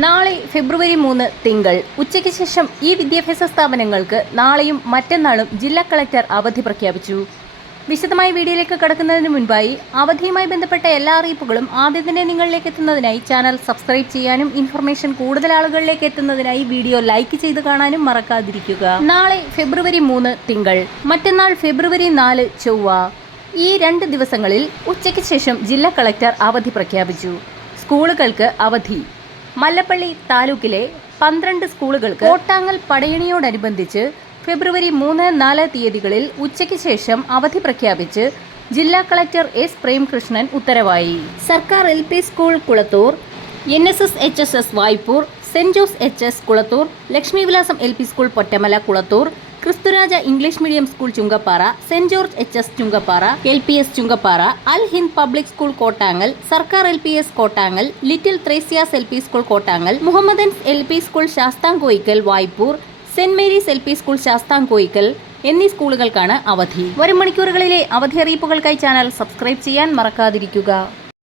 നാളെ ഫെബ്രുവരി 3 തിങ്കൾ ഉച്ചയ്ക്ക് ശേഷം ഈ വിദ്യാഭ്യാസ സ്ഥാപനങ്ങൾക്ക് നാളെയും മറ്റന്നാളും ജില്ലാ കളക്ടർ അവധി പ്രഖ്യാപിച്ചു. വിശദമായ വീഡിയോയിലേക്ക് കടക്കുന്നതിന് മുൻപായി അവധിയുമായി ബന്ധപ്പെട്ട എല്ലാ അറിയിപ്പുകളും ആദ്യം തന്നെ നിങ്ങളിലേക്ക് എത്തുന്നതിനായി ചാനൽ സബ്സ്ക്രൈബ് ചെയ്യാനും ഇൻഫർമേഷൻ കൂടുതൽ ആളുകളിലേക്ക് എത്തുന്നതിനായി വീഡിയോ ലൈക്ക് ചെയ്ത് കാണാനും മറക്കാതിരിക്കുക. നാളെ ഫെബ്രുവരി 3 തിങ്കൾ, മറ്റന്നാൾ ഫെബ്രുവരി 4 ചൊവ്വ, ഈ 2 ദിവസങ്ങളിൽ ഉച്ചയ്ക്ക് ശേഷം ജില്ലാ കളക്ടർ അവധി പ്രഖ്യാപിച്ചു. സ്കൂളുകൾക്ക് അവധി. മല്ലപ്പള്ളി താലൂക്കിലെ 12 സ്കൂളുകൾക്ക് കോട്ടാങ്ങൽ പടയണിയോടനുബന്ധിച്ച് ഫെബ്രുവരി 3, 4 തീയതികളിൽ ഉച്ചയ്ക്ക് ശേഷം അവധി പ്രഖ്യാപിച്ച് ജില്ലാ കളക്ടർ എസ് പ്രേംകൃഷ്ണൻ ഉത്തരവായി. സർക്കാർ LP school Kulathoor, NSS HSS Vaipur, saint Jose HS Kulathoor, Lakshmivilasam LP school Pottamala Kulathoor, Kristhuraja English medium school Chunkappara, saint George HS Chunkappara, LPS Chunkappara, Al Hind public school Kottangal, സർക്കാർ LPS Kottangal, little Thresia's LP school Kottangal, Mohammedans LP school Sasthamkoickal Vaipur, saint Mary's LP school Sasthamkoickal എന്നീ സ്കൂളുകൾക്കാണ് അവധി. വരും മണിക്കൂറുകളിലെ അവധി അറിയിപ്പുകൾക്കായി channel subscribe ചെയ്യാൻ മറക്കാതിരിക്കുക.